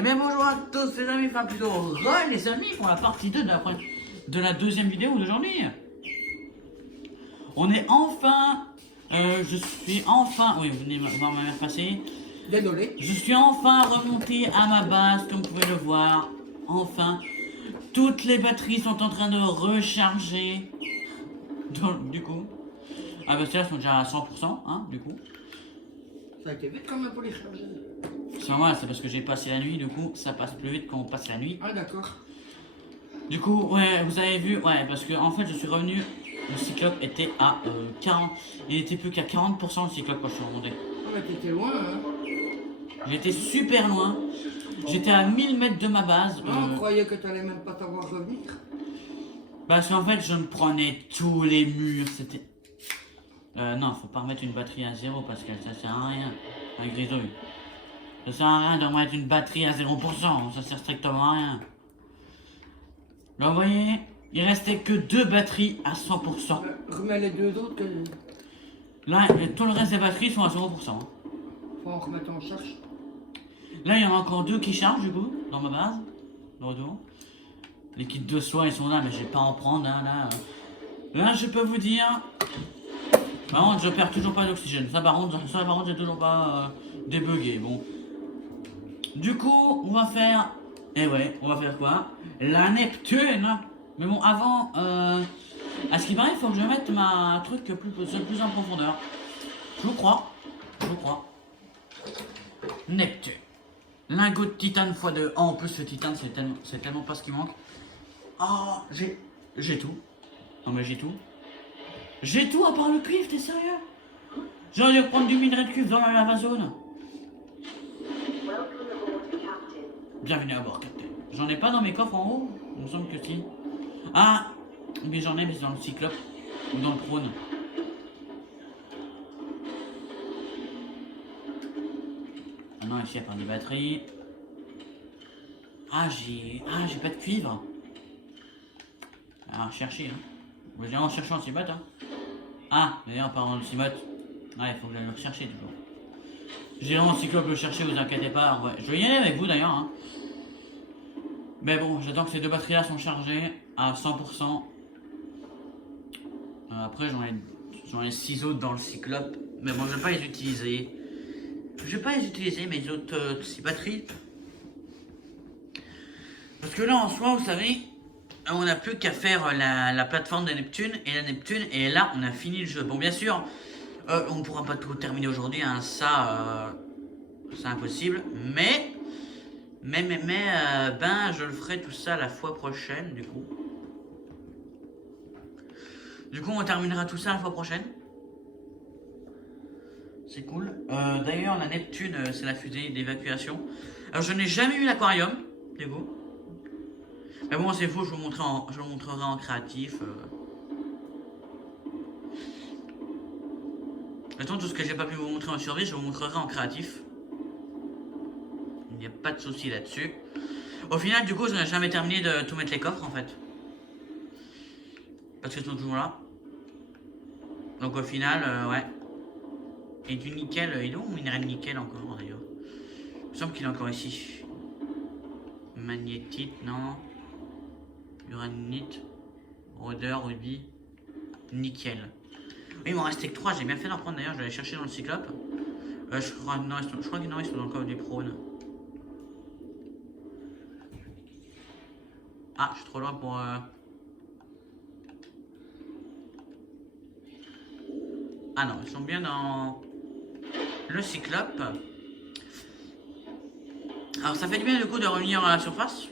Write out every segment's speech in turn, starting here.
Eh bien bonjour à tous les amis, enfin plutôt les amis pour la partie 2 de la deuxième vidéo d'aujourd'hui. On est enfin, je suis enfin, oui vous venez voir ma mère passer. Désolé. Je suis enfin remonté à ma base comme vous pouvez le voir. Enfin, toutes les batteries sont en train de recharger. Donc, du coup, ah bah celles-là sont déjà à 100%, hein, du coup. Ça a été vite quand même pour les charger. C'est normal, c'est parce que j'ai passé la nuit, du coup ça passe plus vite quand on passe la nuit. Ah d'accord. Du coup, ouais, vous avez vu, ouais, parce que en fait je suis revenu, le cyclope était à 40, il était plus qu'à 40% le cyclope quand je suis remonté. Ah mais t'étais loin hein. J'étais super loin, j'étais à 1000 mètres de ma base. Ah, on croyait que t'allais même pas t'avoir revenir. Parce qu'en fait je me prenais tous les murs, c'était... non, faut pas remettre une batterie à 0 parce que ça sert à rien, un grisouille. Ça sert à rien de remettre une batterie à 0%, ça sert strictement à rien. Là vous voyez, il restait que 2 batteries à 100%. Remets les deux autres que... Là, tout le reste des batteries sont à 0%. Hein. Faut en remettre en charge. Là, il y en a encore 2 qui chargent du coup, dans ma base. De retour. Les kits de soins, ils sont là, mais je vais pas en prendre. Hein, là, je peux vous dire. Par contre, je perds toujours pas d'oxygène. Ça, par contre, j'ai toujours pas débugué. Bon. Du coup, on va faire. Eh ouais, on va faire quoi? La Neptune. Mais bon, avant, à ce qui paraît, il faut que je mette ma truc plus en profondeur. Je vous crois. Neptune. Lingot de titane x2. Oh, en plus, ce titane, c'est tellement pas ce qui manque. Oh, j'ai tout. Non, mais j'ai tout. J'ai tout à part le cuivre, t'es sérieux? J'aurais dû prendre du minerai de cuivre dans la lava zone. Bienvenue à bord, Captain. J'en ai pas dans mes coffres en haut? Il me semble que si. Ah, mais j'en ai, mais c'est dans le cyclope. Ou dans le prône. Ah non, ici il n'y a pas de batterie. Ah, j'ai pas de cuivre. Alors, chercher, hein. Vous allez en chercher en cimette, hein. Ah, d'ailleurs, en parlant de cimette. Ouais, il faut que j'aille le rechercher, du coup. J'ai en cyclope le chercher, vous inquiétez pas. Ouais. Je vais y aller avec vous, d'ailleurs, hein. Mais bon, j'attends que ces 2 batteries-là sont chargées à 100%. Après, j'en ai 6 autres dans le cyclope. Mais bon, je vais pas les utiliser. Je vais pas les utiliser, mes autres 6 batteries. Parce que là, en soi, vous savez, on n'a plus qu'à faire la plateforme de Neptune. Et la Neptune, et là, on a fini le jeu. Bon, bien sûr, on ne pourra pas tout terminer aujourd'hui. Hein, ça, c'est impossible. Mais, ben, je le ferai tout ça la fois prochaine, du coup. Du coup, on terminera tout ça la fois prochaine. C'est cool. D'ailleurs, la Neptune, c'est la fusée d'évacuation. Alors, je n'ai jamais eu l'aquarium, du coup. Mais bon, c'est faux, je vous montrerai en créatif. Maintenant, tout ce que j'ai pas pu vous montrer en survie, je vous montrerai en créatif. Il n'y a pas de souci là-dessus. Au final, du coup, je n'ai jamais terminé de tout mettre les coffres, en fait. Parce qu'ils sont toujours là. Donc au final, ouais. Et du nickel, il est où mon minerai de nickel encore, d'ailleurs? Il me semble qu'il est encore ici. Magnétite, non. Uranite, rhodeur, rubis, nickel. Oui, il m'en restait que 3, j'ai bien fait d'en prendre d'ailleurs, je vais aller chercher dans le cyclope. Je crois que non, ils sont dans le coffre du prône. Ah, je suis trop loin pour... Ah non, ils sont bien dans le cyclope. Alors ça fait du bien du coup de revenir à la surface.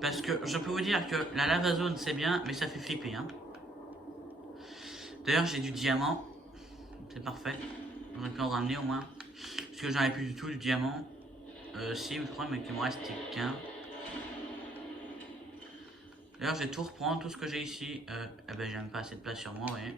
Parce que je peux vous dire que la lava zone c'est bien, mais ça fait flipper. Hein. D'ailleurs j'ai du diamant. C'est parfait. J'aurais pu en ramener au moins. Parce que j'en avais plus du tout du diamant. Si, je crois, mais qu'il me reste qu'un. D'ailleurs je vais tout reprendre, tout ce que j'ai ici. Eh ben j'ai même pas assez de place sur moi, ouais.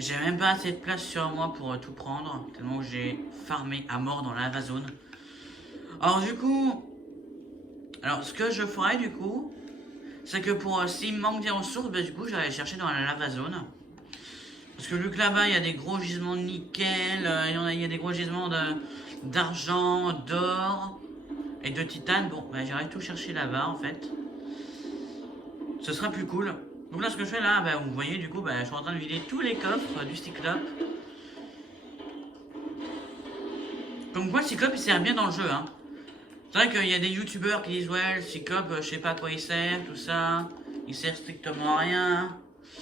J'ai même pas assez de place sur moi pour tout prendre, tellement que j'ai farmé à mort dans la lava zone. Alors du coup, ce que je ferai du coup, c'est que pour s'il me manque des ressources, bah, du coup, j'allais chercher dans la lava zone. Parce que vu que là-bas, il y a des gros gisements de nickel, il y a des gros gisements d'argent, d'or et de titane. Bon, bah, j'irai tout chercher là-bas, en fait. Ce sera plus cool. Donc là, ce que je fais là, bah, vous voyez, du coup, bah, je suis en train de vider tous les coffres du Cyclope. Comme quoi, le Cyclope, il sert bien dans le jeu, hein. C'est vrai qu'il y a des youtubeurs qui disent, ouais, le Cyclope, je sais pas à quoi il sert, tout ça. Il sert strictement à rien.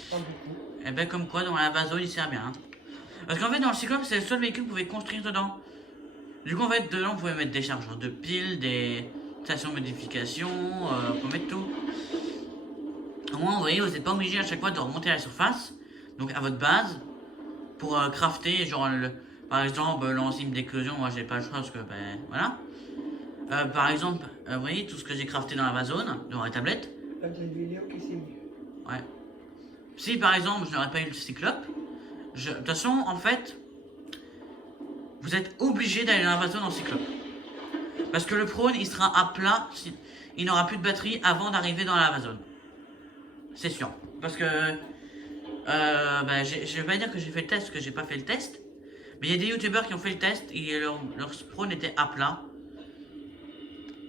Pas beaucoup. Et ben comme quoi, dans la vazone, il sert bien. Hein. Parce qu'en fait, dans le Cyclope, c'est le seul véhicule que vous pouvez construire dedans. Du coup, en fait, dedans, vous pouvez mettre des chargeurs de piles, des stations de modification, vous pouvez mettre tout. Au moins, vous voyez, vous n'êtes pas obligé à chaque fois de remonter à la surface, donc à votre base, pour crafter, genre, par exemple, l'enzyme d'éclosion, moi j'ai pas le choix parce que, ben, voilà. Par exemple, vous voyez, tout ce que j'ai crafté dans la vazone, dans la tablette. T'as une vidéo qui s'est mise. Ouais. Si par exemple, je n'aurais pas eu le Cyclope, de toute façon, en fait, vous êtes obligé d'aller dans la vazone en Cyclope. Parce que le prône, il sera à plat, il n'aura plus de batterie avant d'arriver dans la vazone. C'est sûr. Parce que, je vais pas dire que j'ai fait le test, parce que j'ai pas fait le test. Mais il y a des youtubeurs qui ont fait le test et leur prône était à plat.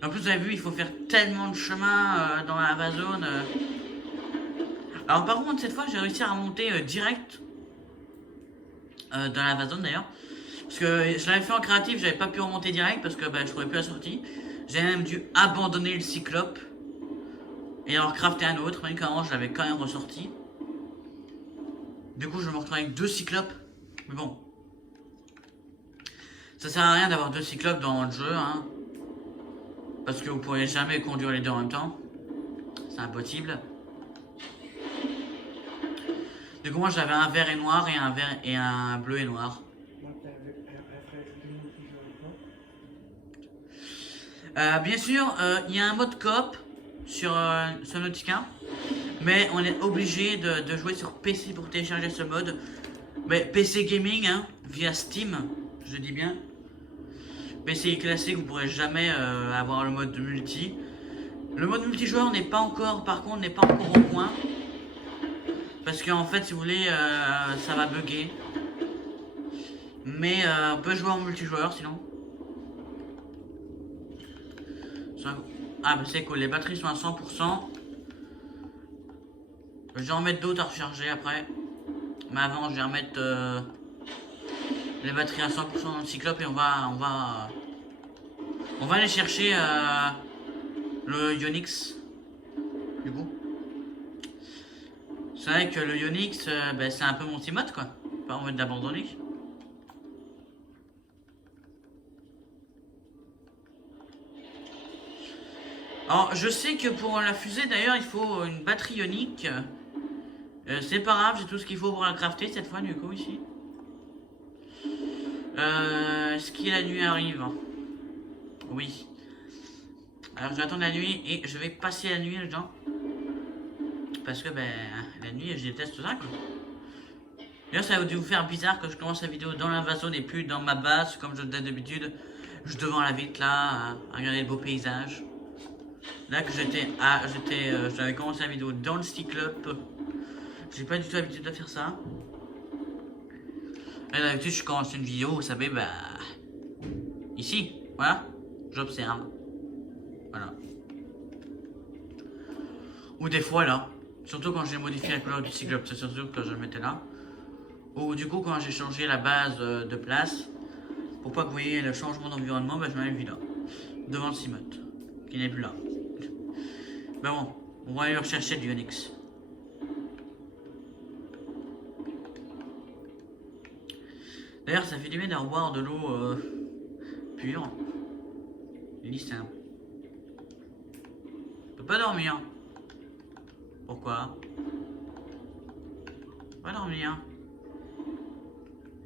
En plus, vous avez vu, il faut faire tellement de chemin dans la vazone. Alors par contre, cette fois, j'ai réussi à remonter direct dans la vazone d'ailleurs. Parce que je l'avais fait en créatif, j'avais pas pu remonter direct parce que je trouvais plus la sortie. J'ai même dû abandonner le Cyclope et alors crafter un autre, même qu'avant je l'avais quand même ressorti. Du coup, je me retrouve avec 2 Cyclopes. Mais bon, ça sert à rien d'avoir 2 Cyclopes dans le jeu, hein. Parce que vous pourrez jamais conduire les deux en même temps. C'est impossible. Du coup, moi j'avais un vert et noir et un bleu et noir. Bien sûr, il y a un mode coop sur Nautica, mais on est obligé de jouer sur PC pour télécharger ce mode. Mais PC gaming, hein, via Steam, je dis bien. PC classique, vous pourrez jamais avoir le mode multi. Le mode multijoueur n'est pas encore, par contre, n'est pas encore au point. Parce qu'en fait, si vous voulez, ça va bugger. Mais on peut jouer en multijoueur sinon. Ah, bah c'est cool, les batteries sont à 100%. Je vais en mettre d'autres à recharger après. Mais avant, je vais remettre les batteries à 100% dans le Cyclope et on va aller chercher le Ionix. Du coup. C'est vrai que le Ionix, c'est un peu mon petit mode quoi. Pas envie d'abandonner. Alors, je sais que pour la fusée, d'ailleurs, il faut une batterie ionique. C'est pas grave, j'ai tout ce qu'il faut pour la crafter cette fois, du coup, ici. Est-ce que la nuit arrive? Oui. Alors, je vais attendre la nuit et je vais passer la nuit dedans. Parce que, la nuit, je déteste ça, quoi. D'ailleurs, ça va dû vous faire bizarre que je commence la vidéo dans l'invasion et plus dans ma base, comme je le dis d'habitude. Je suis devant la vitre, là, à regarder le beau paysage. Là que j'avais commencé la vidéo dans le Cyclope. J'ai pas du tout l'habitude de faire ça. Et d'habitude je commence une vidéo, vous savez, ici, voilà, j'observe. Voilà. Ou des fois là, surtout quand j'ai modifié la couleur du Cyclope, c'est surtout que je le mettais là. Ou du coup quand j'ai changé la base de place, pour pas que vous voyez le changement d'environnement, je m'avais vu là, devant le Cimote, qui n'est plus là. Ben bon, on va aller rechercher du Onyx. D'ailleurs, ça fait du bien de boire de l'eau pure. Lisse. Je peux pas dormir. Pourquoi? Pas dormir.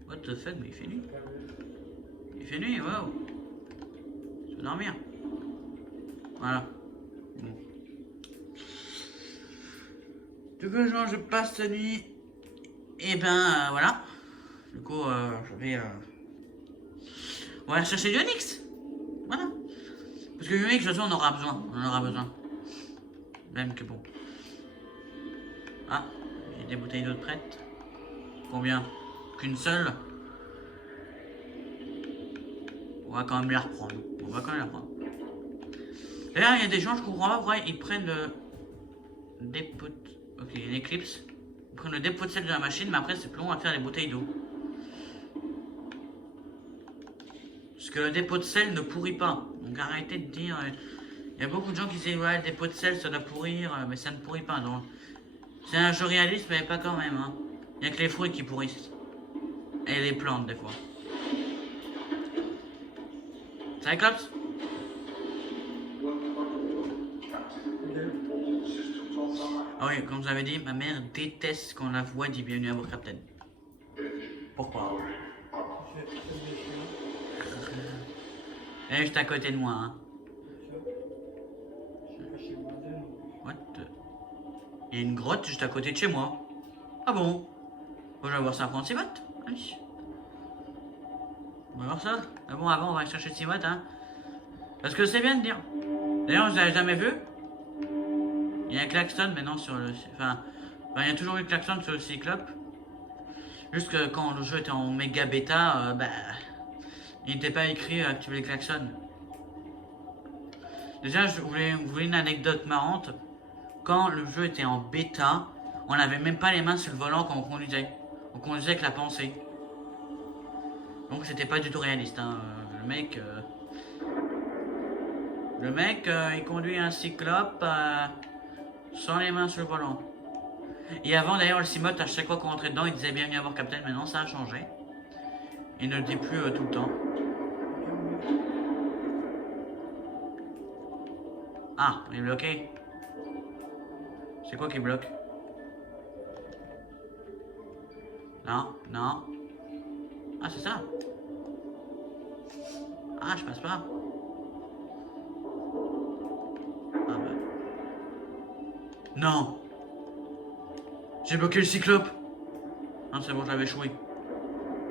What the fuck, mais il fait nuit. Il fait nuit, wow. Je peux dormir. Voilà. Bon. Du coup, je passe la nuit. Et voilà. Du coup, je vais. On va chercher du Onyx. Voilà. Parce que Onyx, de toute façon, on en aura besoin. Même que bon. Ah, j'ai des bouteilles d'eau de prête. Combien? Qu'une seule? On va quand même les reprendre. On va quand même les reprendre. D'ailleurs, il y a des gens, je comprends pas pourquoi ils prennent le dépôt. Ok, il y a une éclipse. Ils prennent le dépôt de sel de la machine, mais après, c'est plus long à faire les bouteilles d'eau. Parce que le dépôt de sel ne pourrit pas. Donc arrêtez de dire. Il y a beaucoup de gens qui disent ouais, le dépôt de sel ça doit pourrir, mais ça ne pourrit pas. C'est un jeu réaliste, mais pas quand même. Hein. Il n'y a que les fruits qui pourrissent. Et les plantes, des fois. Cyclops? Ah oui, comme j'avais dit, ma mère déteste quand la voix dit bienvenue à votre capitaine. Pourquoi? Elle est juste à côté de moi. Hein. What? Il y a une grotte juste à côté de chez moi. Ah bon? Bon, je vais voir ça prendre 6 watts. Oui. On va voir ça. Ah bon, avant, on va chercher 6 watts. Hein. Parce que c'est bien de dire. D'ailleurs, vous avez jamais vu? Il y a un klaxon maintenant sur le. Enfin, il y a toujours eu klaxon sur le Cyclope. Juste que quand le jeu était en méga bêta, il n'était pas écrit activer les klaxons. Déjà, je voulais vous voulez une anecdote marrante. Quand le jeu était en bêta, on n'avait même pas les mains sur le volant quand on conduisait. On conduisait avec la pensée. Donc c'était pas du tout réaliste. Hein. Le mec, il conduit un Cyclope sans les mains sur le volant. Et avant d'ailleurs le Cimote, à chaque fois qu'on rentrait dedans, il disait bienvenue à bord capitaine. Maintenant ça a changé. Il ne le dit plus tout le temps. Ah, il est bloqué. C'est quoi qui bloque? Non, non. Ah, c'est ça. Ah, je passe pas. Ah bah. Non. J'ai bloqué le Cyclope. Non, c'est bon, j'avais échoué.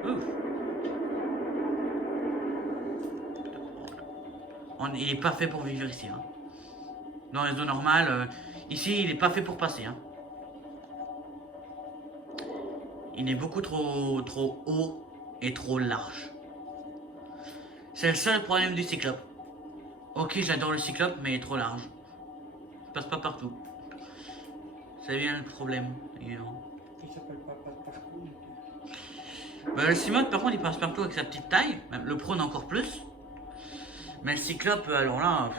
Ouf. Il est pas fait pour vivre ici. Hein. Dans les zones normales, ici, il est pas fait pour passer. Hein. Il est beaucoup trop haut et trop large. C'est le seul problème du Cyclope. Ok, j'adore le Cyclope, mais il est trop large. Il passe pas partout. C'est bien le problème. Il s'appelle pas partout. Le Cimote, par contre, il passe partout avec sa petite taille. Même le Prône encore plus. Mais le Cyclope, alors là...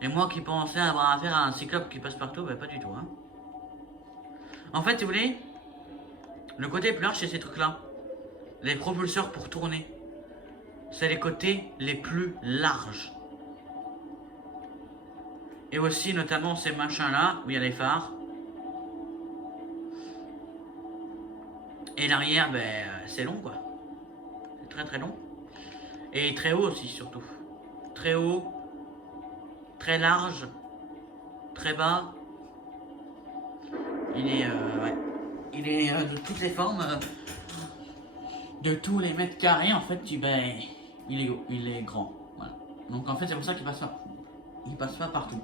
Et moi qui pensais avoir affaire à un Cyclope qui passe partout, pas du tout. Hein. En fait, si vous voulez, le côté plus large, c'est ces trucs-là. Les propulseurs pour tourner. C'est les côtés les plus larges. Et aussi, notamment, ces machins-là, où il y a les phares. Et l'arrière, c'est long, quoi. C'est très très long. Et très haut aussi, surtout. Très haut. Très large. Très bas. Il est, ouais. Il est de toutes les formes. De tous les mètres carrés, en fait, il est grand. Voilà. Donc en fait, c'est pour ça qu'il passe pas. Il passe pas partout.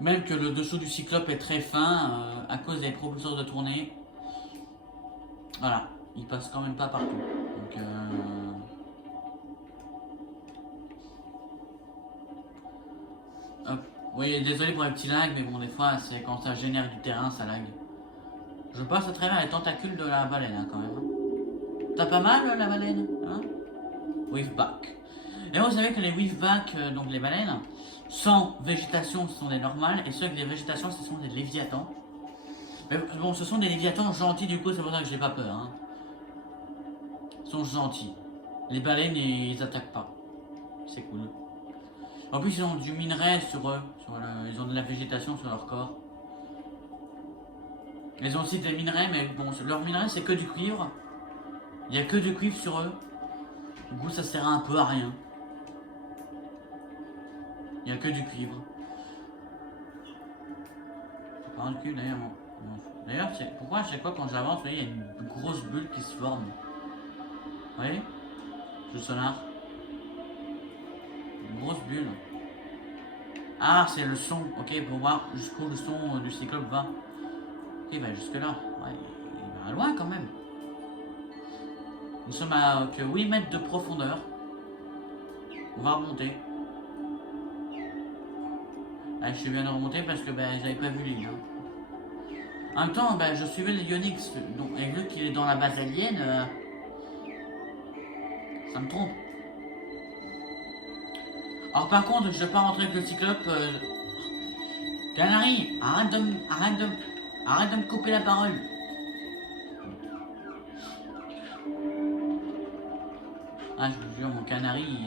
Même que le dessous du Cyclope est très fin à cause des propulseurs de tournée. Voilà, il passe quand même pas partout. Donc hop. Oui, désolé pour les petits lags, mais bon, des fois, c'est quand ça génère du terrain, ça lag. Je passe à travers les tentacules de la baleine, hein, quand même. T'as pas mal, la baleine, hein? Weaveback. Et vous savez que les weaveback, donc les baleines, sans végétation, ce sont des normales, et ceux avec des végétations, ce sont des léviathans. Mais bon, ce sont des léviathans gentils, du coup, c'est pour ça que j'ai pas peur. Hein. Ils sont gentils. Les baleines, ils attaquent pas. C'est cool. En plus, ils ont du minerai sur eux. Ils ont de la végétation sur leur corps. Ils ont aussi des minerais, mais bon, leur minerai, c'est que du cuivre. Il n'y a que du cuivre sur eux. Du coup, ça sert un peu à rien. Il n'y a que du cuivre. C'est pas un cuivre d'ailleurs. D'ailleurs, pourquoi à chaque fois quand j'avance, vous voyez, il y a une grosse bulle qui se forme. Vous voyez? Le sonar. Une grosse bulle. Ah, c'est le son. Ok, pour voir jusqu'où le son du cyclope va. Ok, il va jusque là. Ouais, il va loin quand même. Nous sommes à que 8 mètres de profondeur. On va remonter. Ah, je suis bien de remonter parce que ben, j'avais pas vu l'île. Hein. En même temps, ben, je suivais le Ionix. Donc, et vu qu'il est dans la base alien, ça me trompe. Alors par contre, je vais pas rentrer avec le cyclope. Canary, arrête de me couper la parole. Ah, je vous jure, mon canari,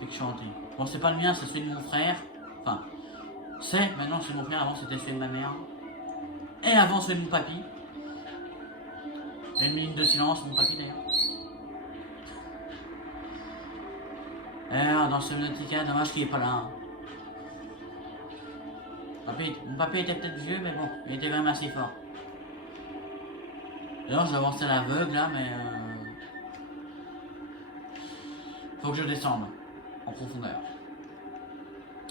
fait que chanter. Bon, c'est pas le mien, c'est celui de mon frère. Enfin, maintenant c'est mon frère, avant c'était celui de ma mère. Et avant celui de mon papy. Une minute de silence, mon papy d'ailleurs. Alors, dans ce Nautica, dommage qu'il est pas là. Hein. Mon papy était peut-être vieux, mais bon, il était quand même assez fort. D'ailleurs, j'avance à l'aveugle là, mais faut que je descende en profondeur.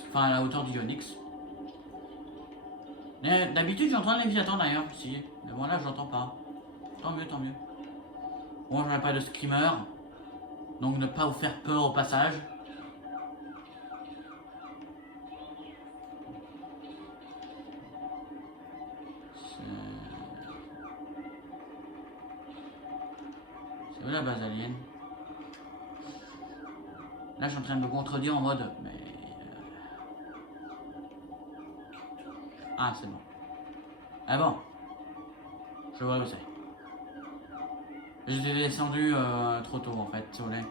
Enfin, à la hauteur du Ionix. D'habitude, j'entends un Léviathan d'ailleurs, ici. Mais bon, là, je l'entends pas. Tant mieux, tant mieux. Bon, je n'ai pas de screamer. Donc, ne pas vous faire peur au passage. C'est où la base alien? Là, je suis en train de me contredire en mode, mais... Ah, c'est bon. Ah bon. Je vois où c'est. J'étais descendu trop tôt, en fait, si vous voulez.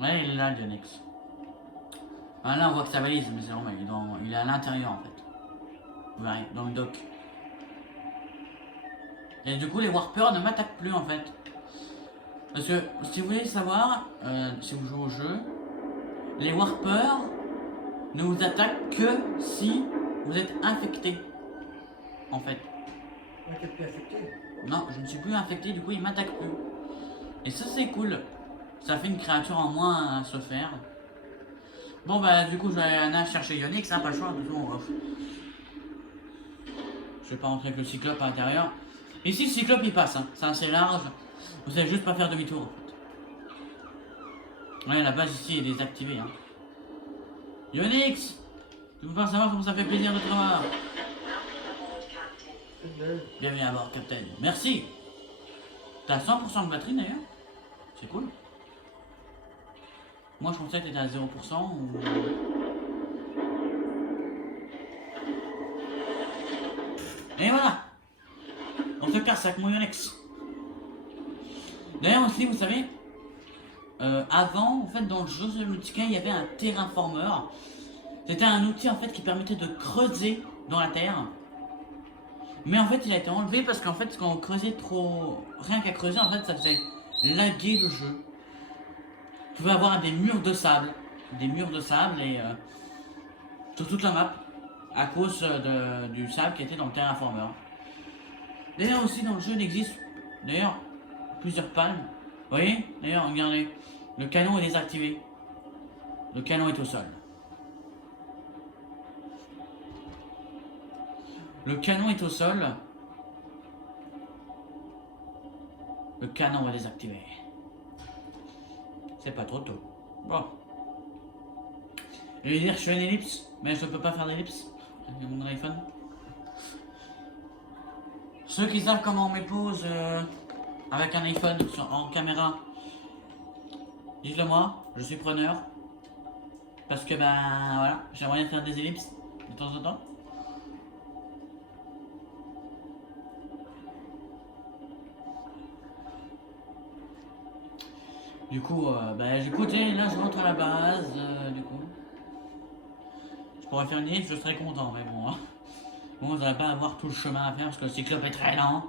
Ouais, il est là, Dionix. Ah, là, on voit que ça valise, mais c'est normal, il est à l'intérieur, en fait. Vous verrez, dans le dock. Et du coup, les Warpers ne m'attaquent plus, en fait. Parce que, si vous voulez savoir, si vous jouez au jeu, les Warpers ne vous attaquent que si vous êtes infecté. En fait. Ouais, t'es plus affecté. Non, je ne suis plus infecté, du coup, ils m'attaquent plus. Et ça, c'est cool. Ça fait une créature en moins à se faire. Bon, bah, du coup, je vais aller chercher Ionix, hein, pas le choix, de toute façon. Je vais pas rentrer avec le cyclope à l'intérieur. Ici, le cyclope, il passe, hein. C'est assez large. Vous savez juste pas faire demi-tour, en fait. Ouais, la base ici est désactivée, hein. Ionix, tu veux pas savoir comment ça fait plaisir de te revoir? Bienvenue à bord, Captain. Merci. T'as 100% de batterie, d'ailleurs. C'est cool. Moi, je pensais que t'étais à 0% ou... Et voilà. On se casse avec mon Ionix. D'ailleurs aussi, vous savez, avant, en fait, dans le jeu Nautica, il y avait un terraformeur. C'était un outil, en fait, qui permettait de creuser dans la terre. Mais en fait, il a été enlevé parce qu'en fait, quand on creusait trop... Rien qu'à creuser, en fait, ça faisait laguer le jeu. Vous pouvez avoir des murs de sable. Des murs de sable et... sur toute la map. À cause du sable qui était dans le terraformeur. D'ailleurs aussi, dans le jeu, il existe... D'ailleurs... plusieurs palmes. Vous voyez? D'ailleurs, regardez. Le canon est désactivé. Le canon est au sol. Le canon est au sol. Le canon est désactivé. C'est pas trop tôt. Bon. Je vais dire que je fais une ellipse, mais je ne peux pas faire d'ellipse. J'ai mon iPhone. Ceux qui savent comment on met pause avec un iPhone en caméra, dites-le moi, je suis preneur. Parce que ben voilà, j'aimerais bien faire des ellipses de temps en temps. Du coup, ben écoutez, là je rentre à la base, du coup. Je pourrais faire une ellipse, je serais content, mais bon. Hein. Bon, je voudrais pas avoir tout le chemin à faire parce que le cyclope est très lent.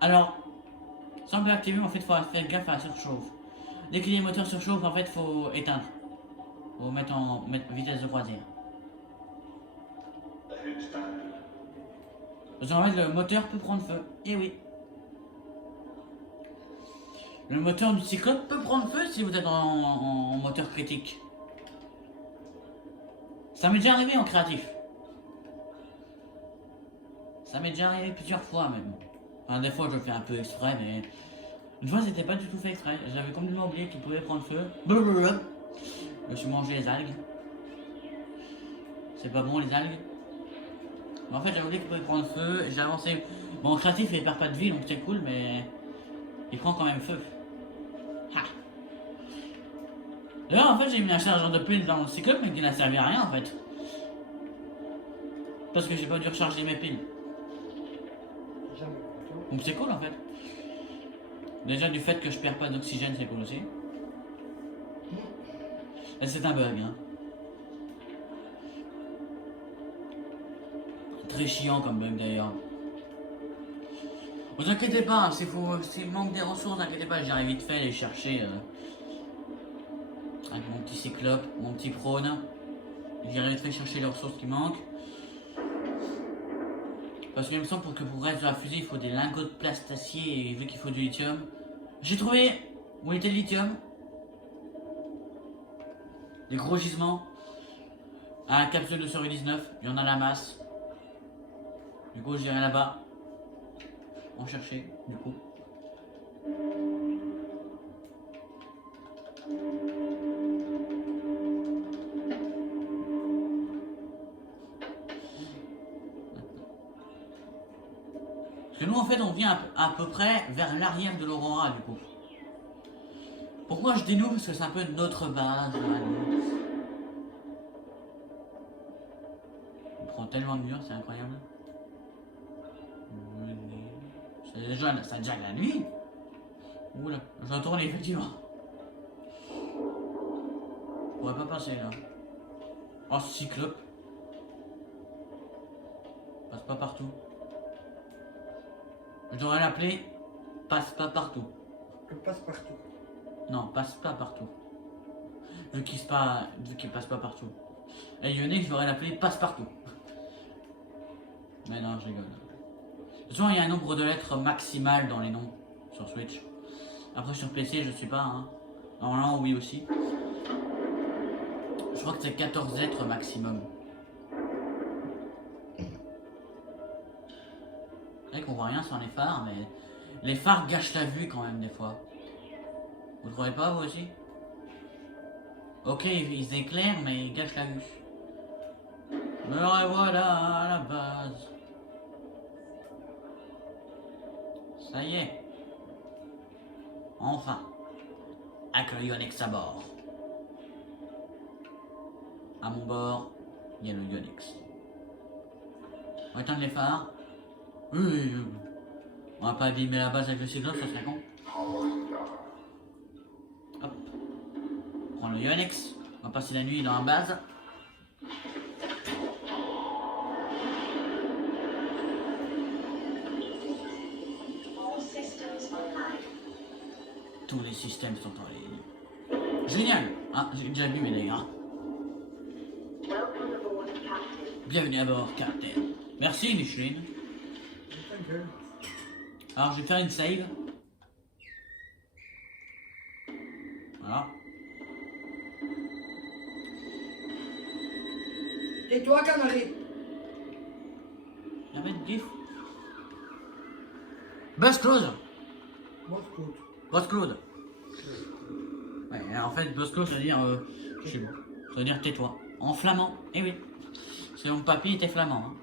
Alors, semble activer, en fait, il faut faire gaffe à la surchauffe. Dès que les moteurs surchauffent, en fait, il faut éteindre. Faut mettre en vitesse de croisière. Parce qu'en fait, le moteur peut prendre feu. Eh oui. Le moteur du Cyclope peut prendre feu si vous êtes en moteur critique. Ça m'est déjà arrivé en créatif. Ça m'est déjà arrivé plusieurs fois même. Enfin, des fois je le fais un peu exprès, mais une fois c'était pas du tout fait exprès. J'avais complètement oublié qu'il pouvait prendre feu. Blablabla. Je me suis mangé les algues. C'est pas bon les algues. Mais en fait j'avais oublié qu'il pouvait prendre feu. J'ai avancé. Bon, créatif il perd pas de vie donc c'est cool, mais il prend quand même feu. Ha. D'ailleurs en fait j'ai mis un chargeur de piles dans le Cyclope mais qui n'a servi à rien en fait. Parce que j'ai pas dû recharger mes piles. Jamais content. Donc c'est cool en fait. Déjà du fait que je perds pas d'oxygène c'est cool aussi. Et c'est un bug hein. Très chiant comme bug d'ailleurs. Vous inquiétez pas, s'il manque des ressources, inquiétez pas, j'arrive vite fait à les chercher avec mon petit Cyclope, mon petit prône. J'arrive vite fait chercher les ressources qui manquent. Parce qu'il me semble que pour le reste de la fusée, il faut des lingots de plastacier et vu qu'il faut du lithium. J'ai trouvé où était le lithium. Des gros gisements. À la capsule de survie 19, il y en a la masse. Du coup, j'irai là-bas. En chercher, du coup. Parce que nous, en fait, on vient à peu près vers l'arrière de l'Aurora, du coup. Pourquoi je dis nous? Parce que c'est un peu notre base. Là, on prend tellement de murs, c'est incroyable. C'est déjà la nuit. Oula, je retourne effectivement. Je pourrais pas passer là. Oh, Cyclope. Passe pas partout. Je devrais l'appeler passe pas partout. Je passe partout. Non, passe pas partout. Vu qu'il passe pas partout. Et Ionix, je devrais l'appeler passe partout. Mais non, je rigole. De toute façon, il y a un nombre de lettres maximal dans les noms sur Switch. Après, sur PC, je sais pas. Hein. Normalement, oui aussi. Je crois que c'est 14 lettres maximum. C'est vrai qu'on voit rien sans les phares, mais les phares gâchent la vue quand même des fois. Vous trouvez pas, vous aussi? Ok, ils éclairent, mais ils gâchent la vue. Me revoilà à la base. Ça y est. Enfin. Avec le Ionix à bord. À mon bord, il y a le Ionix. On va éteindre les phares. Oui. On va pas abîmer la base avec le Cyclope, ça serait con. Hop. On prend le Ionix. On va passer la nuit dans la base. Tous les systèmes sont en ligne. Génial. Ah, j'ai déjà vu mes d'ailleurs. Bienvenue à bord, Captain. Merci, Micheline. Ta gueule. Alors, je vais faire une save. Voilà. Tais-toi, canari. Il y avait de gif. Buzz Claude. Moi, je coûte. Buzz Claude. Ouais, en fait, Buzz Claude, ça veut dire... je sais pas. Ça veut dire tais-toi. En flamand. Eh oui. C'est mon papy était flamand. Hein.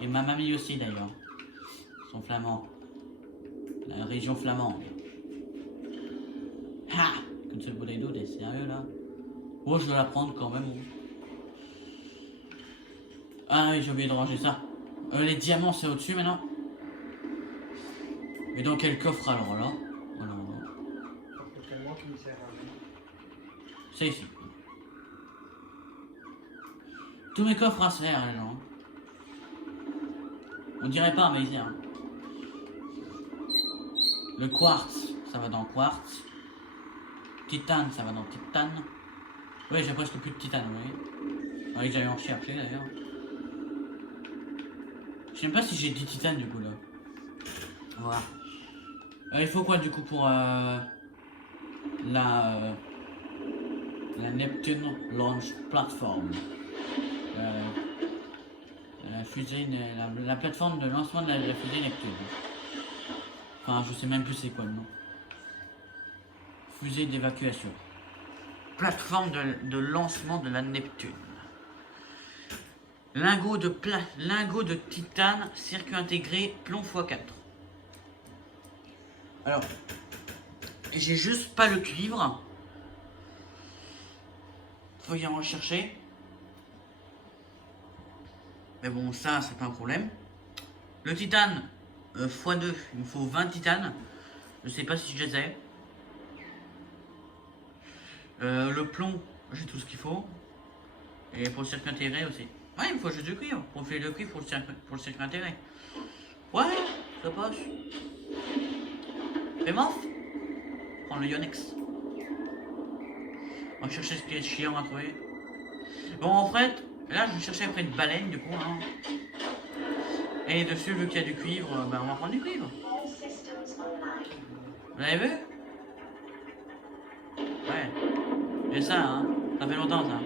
Et ma mamie aussi, d'ailleurs. Ils sont flamands. La région flamande. Ha! Comme c'est le boulet d'eau, t'es sérieux, là? Oh, je vais la prendre quand même. Ah oui, j'ai oublié de ranger ça. Les diamants, c'est au-dessus maintenant. Et dans quel coffre alors là? Oh non, non. C'est tellement qui me sert à rien. C'est ici. Tous mes coffres à se faire, les gens. On dirait pas, mais ils servent. Le quartz, ça va dans quartz. Titane, ça va dans titane. Oui, j'ai presque plus de titane, vous voyez. Ah, que j'allais en chercher d'ailleurs. Je sais même pas si j'ai 10 titanes du coup là. Voilà. Il faut quoi du coup pour la Neptune Launch Platform? La fusée, la plateforme de lancement de la fusée Neptune. Enfin, je sais même plus c'est quoi le nom. Fusée d'évacuation. Plateforme de lancement de la Neptune. Lingot de titane, circuit intégré, plomb x4. Alors, j'ai juste pas le cuivre. Faut y en rechercher. Mais bon, ça, c'est pas un problème. Le titane, x2, il me faut 20 titanes. Je sais pas si je les ai. Le plomb, j'ai tout ce qu'il faut. Et pour le circuit intégré aussi. Ouais, il me faut juste du cuivre. Pour faire le cuivre pour le circuit intégré. Ouais, ça passe. Fais mof. Prends le Yonex. On va chercher ce qui est chiant à trouver. Bon, en fait, là, je vais chercher après une baleine, du coup. Hein. Et dessus, vu qu'il y a du cuivre, ben, on va prendre du cuivre. Vous l'avez vu? Ouais. Et ça, hein. Ça fait longtemps, ça.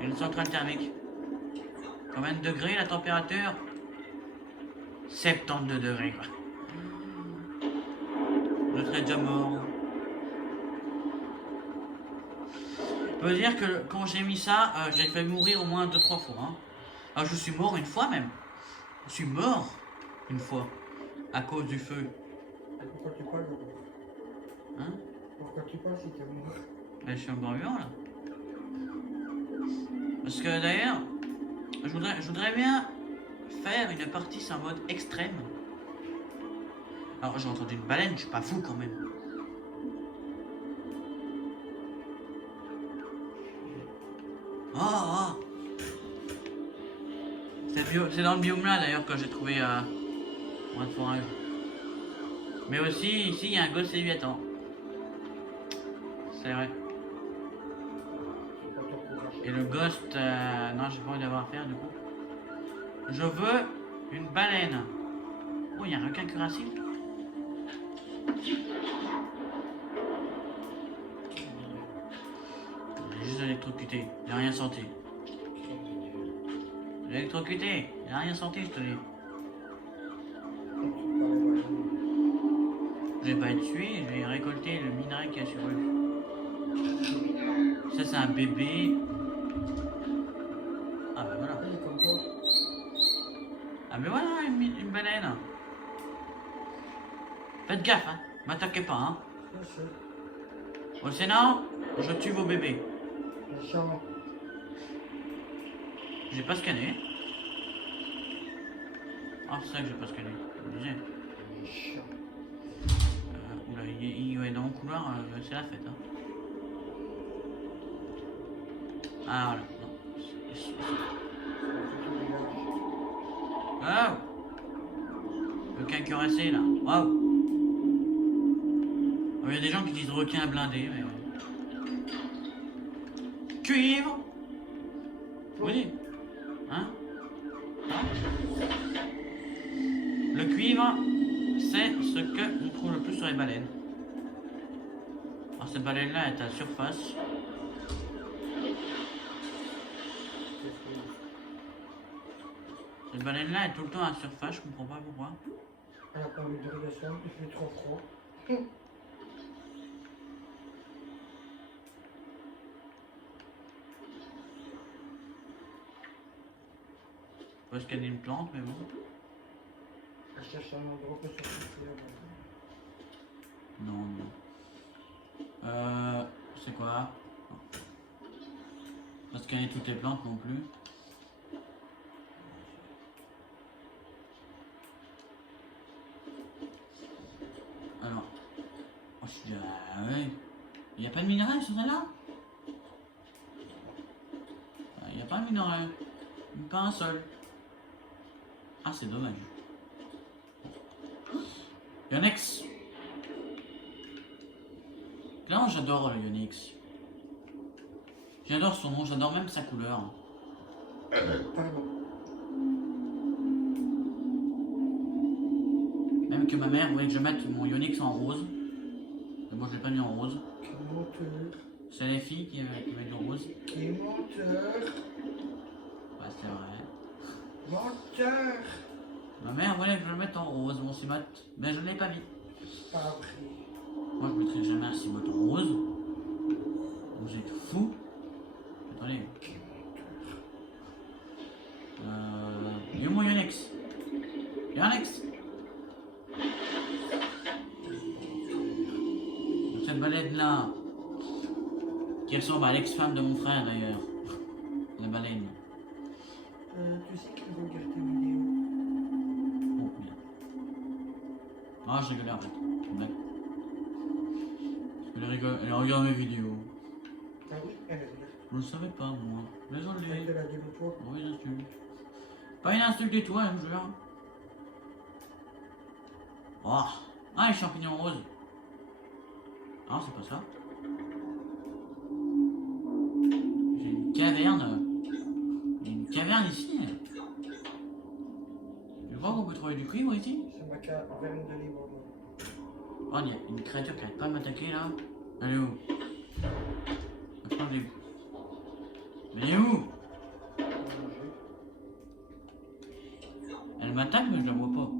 Une centrale thermique. Combien de degrés la température? 72 degrés, quoi. Je serais déjà mort. Je peux dire que quand j'ai mis ça, j'ai fait mourir au moins 2-3 fois. Hein. Ah, je suis mort une fois même. Je suis mort une fois. À cause du feu. Pourquoi tu parles? Hein? Pourquoi tu parles si t'es mort? Ben, je suis encore vivant là. Parce que d'ailleurs, je voudrais bien faire une partie sur mode extrême. Alors j'ai entendu une baleine, je suis pas fou quand même. Oh, oh. C'est dans le biome là d'ailleurs que j'ai trouvé moins de forage. Mais aussi ici il y a un gosse léviathan. C'est vrai. Et le ghost, non j'ai pas envie d'avoir à faire du coup. Je veux une baleine. Oh il y a un requin cuirassé. Juste électrocuté, il n'a rien senti. Électrocuté, il n'a rien senti, je te dis. Je vais pas être tué, je vais récolter le minerai qu'il y a sur eux. Ça c'est un bébé. Ah bah voilà. Ah mais voilà une baleine. Faites gaffe, hein. M'attaquez pas, hein. Au Sénat, je tue vos bébés. J'ai pas scanné. Ah, c'est ça que j'ai pas scanné. Je disais. Oula, il est dans le couloir, c'est la fête. Hein. Ah, voilà. Wow! Requin cuirassé là. Waouh! Il y a des gens qui disent requin blindé, mais ouais. Cuivre! Oui. Hein? Le cuivre, c'est ce que on trouve le plus sur les baleines. Alors cette baleine-là est à la surface. Cette baleine-là est tout le temps à la surface, je comprends pas pourquoi. Elle a pas envie de redescendre, il fait trop froid. On peut scanner une plante, mais bon. Elle cherche un endroit pour sortir. Non, non. C'est quoi? Pas scanner toutes les plantes non plus. Alors. Oh, je dis, ah ouais. Il n'y a pas de minerai sur celle-là? Il n'y a pas de minerai. Pas un seul. Ah, c'est dommage. Yonex. Là, j'adore le Yonex. J'adore son nom, j'adore même sa couleur. Pardon. même que ma mère voulait que je mette mon Ionix en rose. Mais moi je l'ai pas mis en rose. Quel menteur. C'est les filles qui mettent du rose. Quel menteur. Ouais, c'est vrai. Menteur. Ma mère voulait que je le mette en rose, mon Cimote, mais je ne l'ai pas mis. Pas vrai. Moi je mettrai jamais un Cimote en rose. Vous êtes fous. Attendez. Quel menteur. Il est où mon Yonex? Yonex? Cette baleine là, qui ressemble à l'ex-femme de mon frère d'ailleurs. La baleine. Tu sais qu'ils regardent tes vidéos. Oh merde. Ah, je rigolais en fait. C'est une blague. Elle regarde mes vidéos. Ah oui, elle regarde. Je ne le savais pas moi. Elle te Désolé. l'a dit l'autre fois. Oui, insulte. Pas une insulte du tout, hein, je jure. Oh. Ah, les champignons roses. Ah, c'est pas ça. J'ai une caverne. Il y a une caverne ici. Tu crois qu'on peut trouver du cuivre ici? C'est ma caverne de libre. Oh, il y a une créature qui arrête pas de m'attaquer là. Elle est où? Je crois que je l'ai- Mais elle est où? Elle m'attaque mais je la vois pas.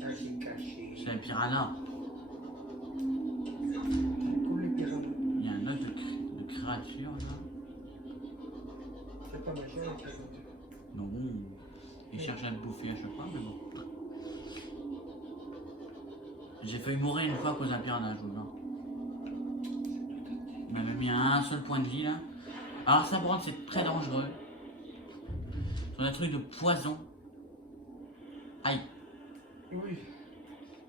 Elle s'est cachée. C'est un piranha. Tous les piranhas. Il y a un autre de créature là. C'est pas ma chère, la piranha. Non. Il cherche à te bouffer à chaque fois, mais bon. J'ai failli mourir une fois à cause d'un piranha, je vous jure. Il m'avait mis un seul point de vie là. Alors ça par contre c'est très dangereux. Sur des trucs de poison. Aïe. Oui.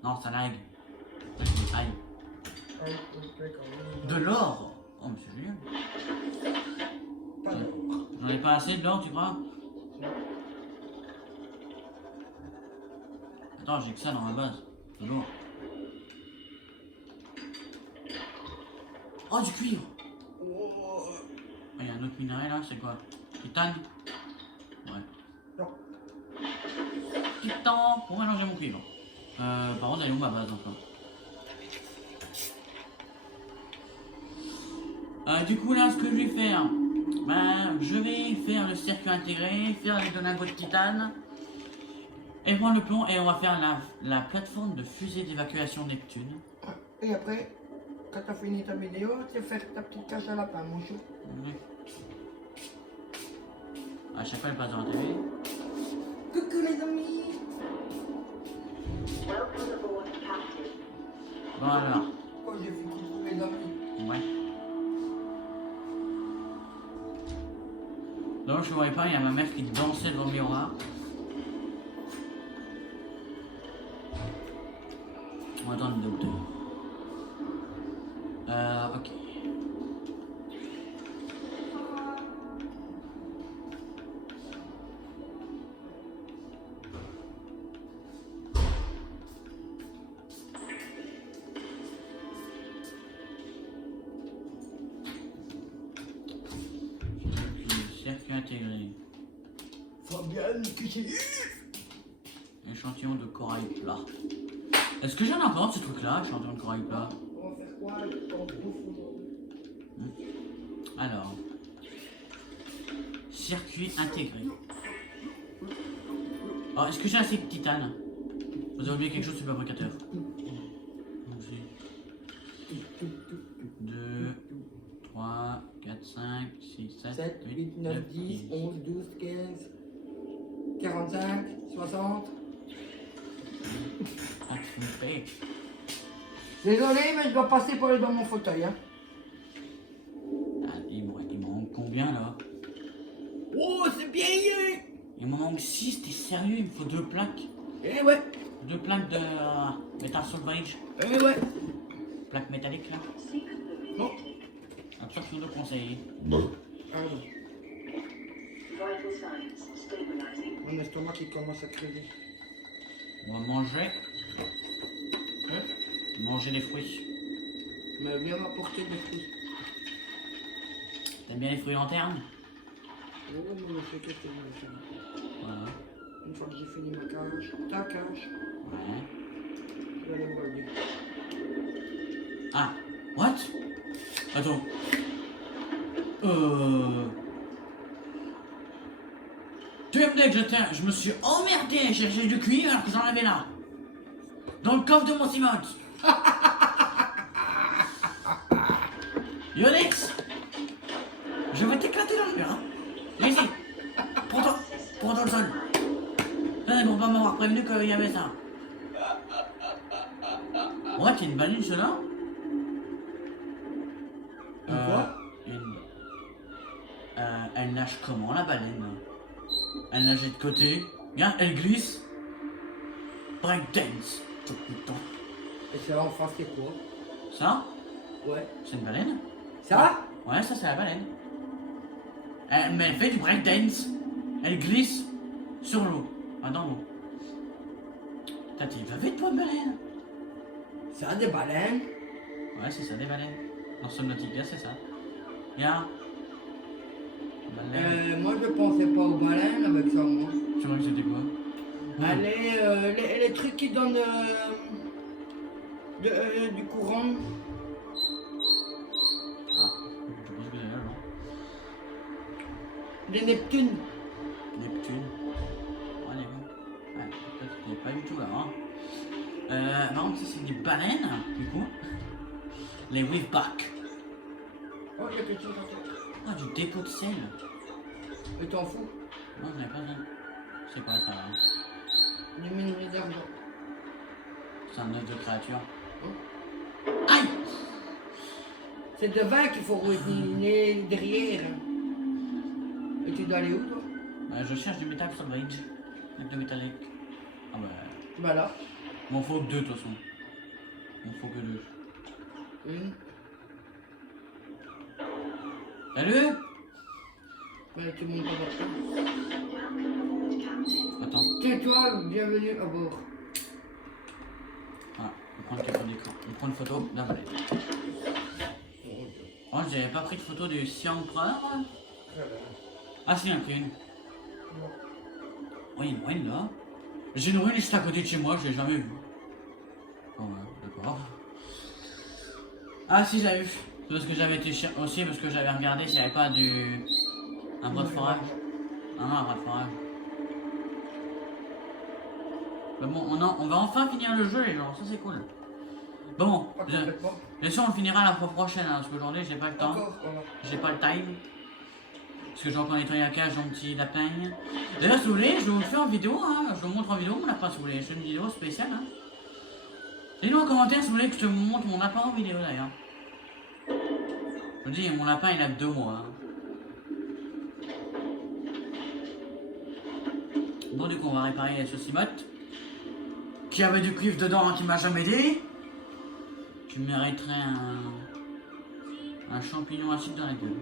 Non, ça lag. Aïe. Ah, ouais, quand même. De l'or. Oh mais c'est génial. Pas d'or. J'en ai pas assez de l'or, tu crois? Attends, j'ai que ça dans ma base. De l'or. Oh, du cuivre. Oh. Ah, il y a un autre minerai là, c'est quoi? Titane? Ouais. Non. Titan pour mélanger mon cuivre. Par contre, elle est où ma base encore? Du coup, là, ce que je vais faire, je vais faire le circuit intégré, faire les deux lingots de titane, et prendre le plomb, et on va faire la plateforme de fusée d'évacuation Neptune. Et après, quand t'as fini ta vidéo, tu vas faire ta petite cage à lapin, mon chou. Oui. À chaque fois, elle passe dans la télé. Coucou les amis. Bon, alors. Oh, j'ai fait coucou les amis. Ouais. Donc, je ne voyais pas, il y a ma mère qui dansait devant le miroir. On va attendre le docteur. Ok. Circuit intégré. Fabienne, qui c'est? Échantillon de corail plat. Est-ce que j'en ai encore de ce truc-là, échantillon de corail plat? On va faire quoi avec ton bouffe aujourd'hui? Alors. Circuit intégré. Oh, est-ce que j'ai assez de titane? Vous avez oublié quelque chose, c'est fabricateur. 2, 3, 4, 5, 6, 7, 8, 9, 10, 11, 12, 15, 45, 60. Ah, tu me payes. Désolé, mais je dois passer pour aller dans mon fauteuil. Hein. Ah, il me manque combien là? Oh, c'est bien! Il me manque 6, t'es sérieux? Il me faut 2 plaques. Eh ouais, 2 plaques de Metal Salvage. eh ouais. Plaques métalliques là. Non. Absorption de conseil. Ah non. Mon estomac qui commence à crever. On va manger. Hein? Manger des fruits. Mais viens m'apporter des fruits. T'aimes bien les fruits lanternes? Oh, mon monsieur, qu'est-ce que je vais faire? Voilà. Une fois que j'ai fini ma cage, ta cage. Ouais. Je vais aller voir lui. Ah, what? Attends. Tu me dis que je me suis emmerdé à chercher du cuir alors que j'en avais là. Dans le coffre de mon Simmons. Yonix, je vais t'éclater dans le mur. Hein. Viens ici. Prends-toi le sol. C'est pour pas m'avoir prévenu qu'il y avait ça. Ouais, t'as une baleine, cela? Quoi? Elle nage comment, la baleine? Elle nageait de côté. Regarde, elle glisse. Breakdance. Tout le temps. Et c'est là en France, c'est quoi? Ça? Ouais. C'est une baleine? Ça? Ouais, ça c'est la baleine. Mais elle fait du breakdance. Elle glisse sur l'eau. Ah, dans l'eau. T'as dit, va vite toi, baleine. Ça, des baleines? Ouais, c'est ça, des baleines. Dans Subnautica, c'est ça. Regarde. Baleine. Moi, je pensais pas aux baleines avec ça, moi. Tu vois que c'était quoi? Les trucs qui donnent du courant. Ah, je pense que c'est là, non? Les Neptunes. Neptune. Ouais, les gars. Ouais, peut-être que t'es pas du tout là, hein. Par contre, ça c'est des baleines, du coup. Les weaveback. Oh, il y a quelque chose en tête. Ah, du dépôt de sel. Mais t'en fous. Non, je n'ai pas ça. C'est quoi ça, hein? Du minerai d'argent. C'est un œuf de créature. Hein? Aïe! C'est devant qu'il faut retenir derrière. Et tu dois aller où, toi? Je cherche du métal salvage. Avec de métallique. Ah bah. Bah là. M'en faut que deux, de toute façon. M'en faut que deux. Une. Salut! Ouais, tu montes pas. Attends. Tiens, toi, bienvenue à bord. Voilà, on prend le capture d'écran. On prend une photo d'un baleine. Oh, j'avais pas pris de photo du Empereur. Ah, si, il y en a pris une. Oh, il y a une ruine là. J'ai une ruine juste à côté de chez moi, je l'ai jamais vue. Oh, ouais, d'accord. Ah, si, j'avais vu. C'est parce que j'avais été aussi, parce que j'avais regardé s'il n'y avait pas un bras de forage. Ah non, un bras de forage. Mais bon, on va enfin finir le jeu, les gens, ça c'est cool. Bon, Pas complètement. bien sûr, on le finira la fois prochaine, hein, parce qu'aujourd'hui, j'ai pas le temps. Encore, voilà. J'ai pas le time. Parce que j'ai encore nettoyé la cage, mon petit lapin. D'ailleurs, si vous voulez, je vous le fais en vidéo, hein. Je vous montre en vidéo mon lapin, si vous voulez. Je fais une vidéo spéciale, hein. Dites-nous en commentaire si vous voulez que je te montre mon lapin en vidéo, d'ailleurs. Je vous dis, mon lapin, il a que 2 mois, hein. Bon, du coup, on va réparer ce cimote. Qui avait du cuivre dedans, hein, qui m'a jamais aidé. Tu mériterais un champignon acide dans la gueule.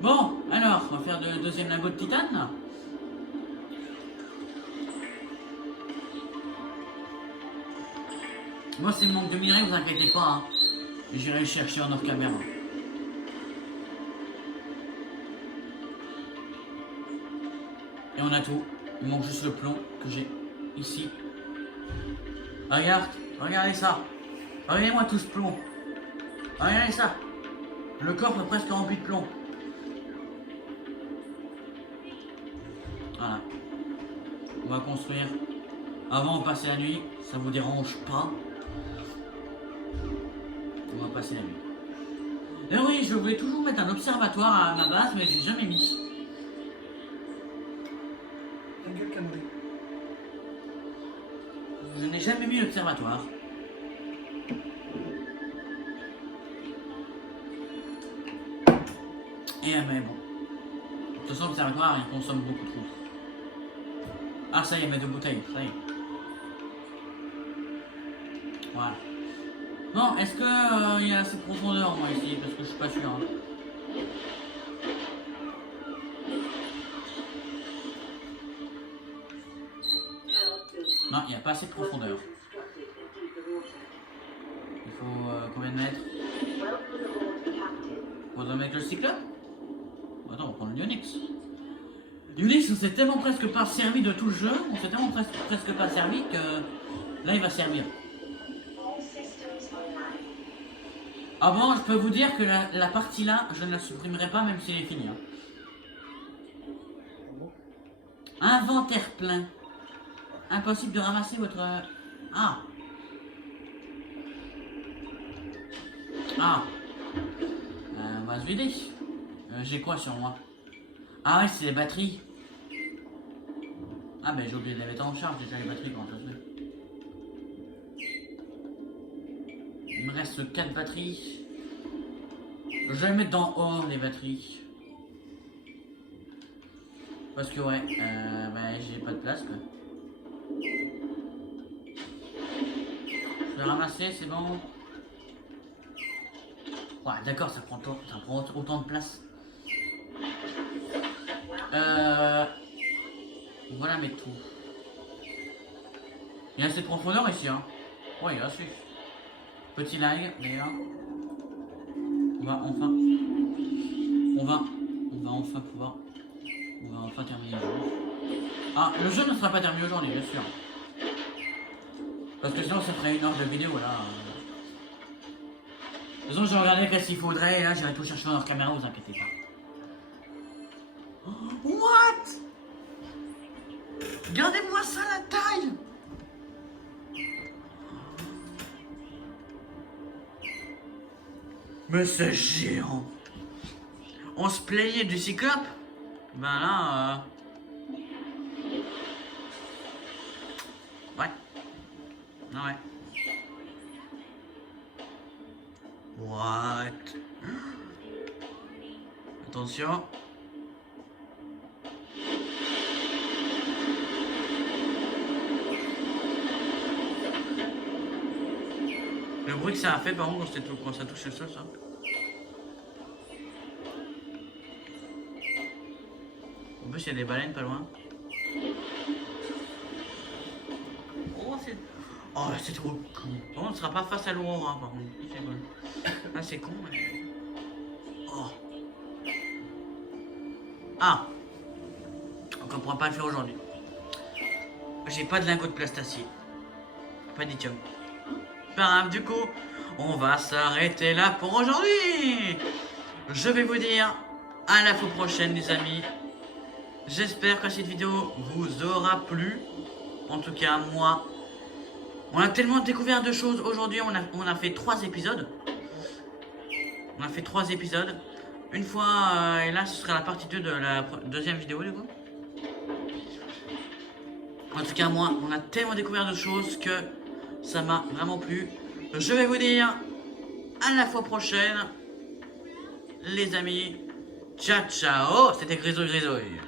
Bon, alors, on va faire le deuxième lingot de titane, là. Moi, c'est le manque de minerai, vous inquiétez pas, hein. J'irai le chercher en hors caméra. Et on a tout. Il manque juste le plomb que j'ai ici. Regarde, regardez ça. Regardez-moi tout ce plomb. Regardez ça. Le coffre est presque rempli de plomb. Voilà. On va construire avant de passer la nuit. Ça vous dérange pas? On va passer la nuit. Et oui, je voulais toujours mettre un observatoire à ma base, mais j'ai jamais mis. Je n'ai jamais mis l'observatoire. Et mais bon. De toute façon, l'observatoire, il consomme beaucoup trop. Ah, ça y est, il y a 2 bouteilles, ça y est. Voilà. Non, est-ce que il y a assez de profondeur, moi, ici? Parce que je suis pas sûr. Hein. Non, il n'y a pas assez de profondeur. Il faut combien de mètres? On va mettre le cyclope? Attends, on va prendre le Onyx. Ulysse, on s'est tellement presque pas servi de tout le jeu, on s'est tellement presque pas servi que là il va servir. Ah bon, je peux vous dire que la partie là, je ne la supprimerai pas même si elle est finie. Hein. Inventaire plein. Impossible de ramasser votre... Ah. Ah. On va se vider. J'ai quoi sur moi? Ah ouais, c'est les batteries. Ah ben j'ai oublié de les mettre en charge déjà les batteries quand je fais. Il me reste 4 batteries. Je vais les mettre dans haut les batteries. Parce que ouais, ben j'ai pas de place quoi. Je vais ramasser, c'est bon. Ouais d'accord, ça prend autant de place. Voilà mes tout. Il y a assez de profondeur ici hein. Ouais il y a assez. Petit lag d'ailleurs. On va enfin pouvoir. On va enfin terminer le jeu. Ah le jeu ne sera pas terminé aujourd'hui bien sûr. Parce que sinon ça ferait 1 heure de vidéo là. De toute façon je regardais qu'est-ce qu'il faudrait et là j'irai tout chercher dans leur caméra, vous inquiétez pas. What? Regardez-moi ça la taille. Mais c'est géant. On se plaignait du cyclope. Ben là ouais. Ah ouais. What? Attention. Le bruit que ça a fait par contre quand ça touche le sol ça. En plus il y a des baleines pas loin. Oh c'est trop con. Bon, on ne sera pas face à l'aurora par contre. C'est bon. Ah c'est con mais... Oh. Ah. Donc on pourra pas le faire aujourd'hui. J'ai pas de lingot de plastacier. Pas d'ithium. Pas grave, du coup, on va s'arrêter là pour aujourd'hui. Je vais vous dire à la fois prochaine les amis. J'espère que cette vidéo vous aura plu. En tout cas, moi, on a tellement découvert de choses aujourd'hui. On a fait 3 épisodes. On a fait 3 épisodes. Une fois, et là, ce sera la partie 2 de la deuxième vidéo, du coup. En tout cas, moi, on a tellement découvert de choses que ça m'a vraiment plu. Je vais vous dire à la fois prochaine, les amis. Ciao, ciao. C'était Grisouille Grisouille.